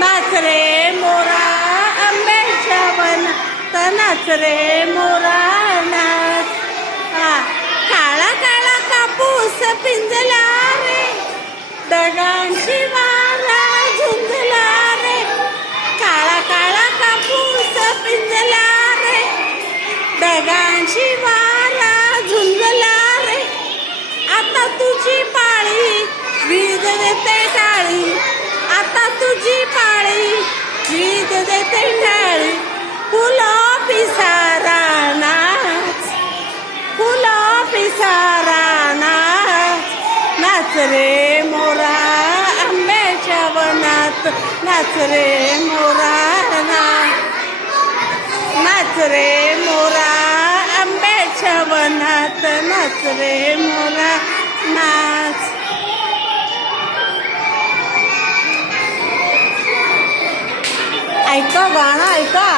नाच रे मोरा आंब्याच्या वनात नाच रे मोरा नाच. काळा काळा कापूस पिंजला रे दगांची वारा झुंजला रे. काळा काळा कापूस पिंजला रे दगांची वारा झुंजला रे. आता तुझी पाळी वीज देते टाळी. आता तुझी पाळी वीज देते टाळी. फुलं पिसारा नाच फुलं पिसारा नाच. नाच रे मोरा आंब्याच्या वनात नाच रे मोरा नाच. नाच रे मोरा आंब्याच्या वनात नाच रे मोरा नाच. ऐका गाणं ऐका.